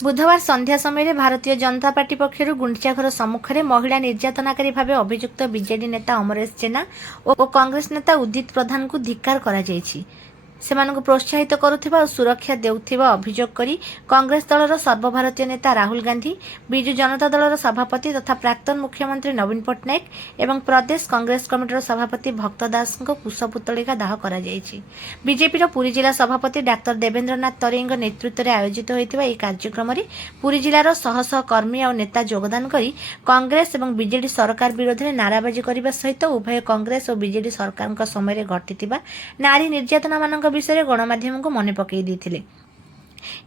बुधवार संध्या समय भारतीय जनता पार्टी पक्षर गुंडीचाघर सम्मुखें महिला निर्यातनाकारी भाव अभियुक्त बीजेडी नेता अमरेश जेना और कांग्रेस नेता उदित प्रधान को धिक्कार करा जायछि। सेमानंकु प्रोत्साहित करुथिबा और सुरक्षा देउथिबा अभियोग करी कांग्रेस दलर सर्वभारतीय नेता राहुल गांधी, बिजु जनता दलर सभापति तथा प्राक्तन मुख्यमंत्री नवीन पट्टनायक एवं प्रदेश कांग्रेस कमिटीर सभापति भक्त दास कुशपुतलिका दाह करा जायछि। बीजेपीर पुरी जिला सभापति डाक्टर देवेंद्रनाथ तरेईଙ୍କ नेतृत्व में आयोजित होइतिबा एही कार्यक्रम रे पुरी जिलार शह शह कर्मी और नेता योगदान करी कांग्रेस और बीजेडी सरकार विरोध में नाराबाजी करने सहित उभय कांग्रेस और बीजेडी सरकार समय घटिथिबा नारी निर्यातना मानक विषय गणमाध्यम को मन पकई देथिले।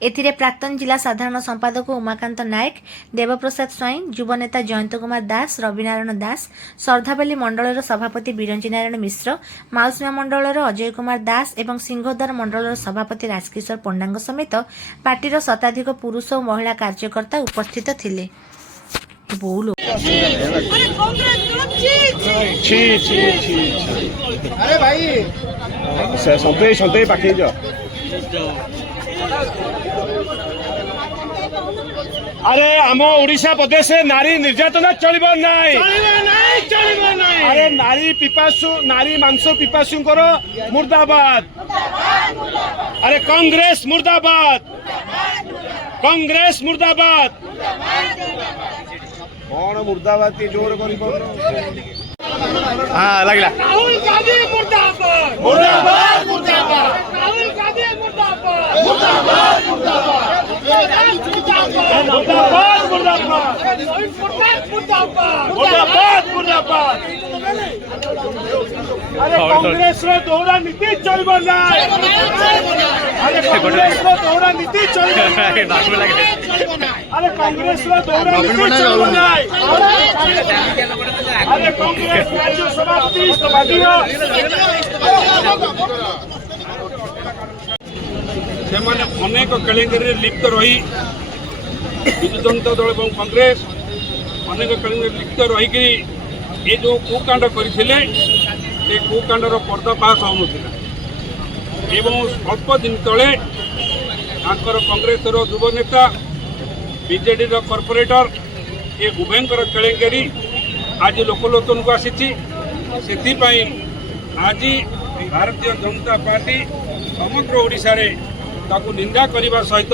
एथिरे प्राक्तन जिला साधारण संपादक उमाकांत नायक, देवप्रसाद स्वाई, युवनेता जयंत कुमार दास, रविनारायण दास, श्रद्धावली मंडलर सभापति बिरंजी नारायण मिश्र, माउसीमा मंडलर अजय कुमार दास एवं सिंहद्वार मंडलर सभापति राजकिशोर पंडा समेत पार्टीर शताधिक पुरुष और महिला कार्यकर्ता उपस्थित थिले। अरे भाई संतोष पाखे जाओ। अरे आम ओडिशा प्रदेश नारी निर्यातना चलिबो नाही। अरे नारी पिपासु नारी मांस पिपासु मुर्दाबाद। अरे कांग्रेस मुर्दाबाद, कांग्रेस मुर्दाबाद। कौन मुर्दाबाद की जोर करी हाँ लगला। राहुल गांधी मुर्दाबाद, मुर्दाबाद, मुर्दाबाद। राहुल गांधी मुर्दाबाद, मुर्दाबाद, मुर्दाबाद। मुर्दाबाद, मुर्दाबाद। मुर्दाबाद, मुर्दाबाद। अरे कांग्रेस रो दोहरा नीति चलबो नाही। अरे कांग्रेस रो दोहरा नीति चलबो नाही। अरे कांग्रेस रो दोहरा नीति चलबो नाही। अरे कांग्रेस राज्य सभापति सेमाने अनेक केलेंगरी लिप्त रही विजु जनता दल और कांग्रेस अनेक केलेंगरी लिप्त रही ये जो कुकांड करते कुकांडर पर्दाफाश हो अल्प दिन तले कांग्रेस युव नेता बीजेडी कॉर्पोरेटर ये उभयंकर केलेंगरी आज लोकलोचन को आसी आज भारतीय जनता पार्टी समग्र ओडिशा रे ताकू निंदा करने सहित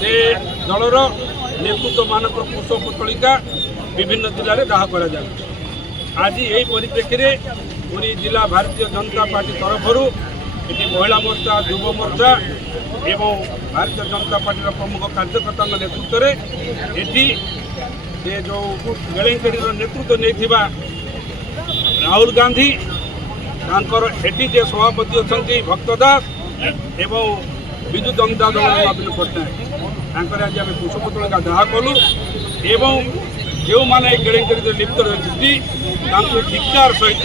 से दलर नेतृत्व मानक कुशपुतलिका विभिन्न जिले में दाह कर आज यही परिप्रेक्षी में पूरी जिला भारतीय जनता पार्टी तरफ ये महिला मोर्चा, युव मोर्चा एवं भारतीय जनता पार्टी प्रमुख कार्यकर्ता नेतृत्व में ये जो केलेंगरी नेतृत्व नहीं राहुल गांधी एटी जे सभापति अच्छा भक्त दास एवं बिजु जनता दल नवीन पट्टनायक आज आम कुशपुतलिका दाह कलु एवं जो मैंने केलेंगरी लिप्त रही धिक्कार सहित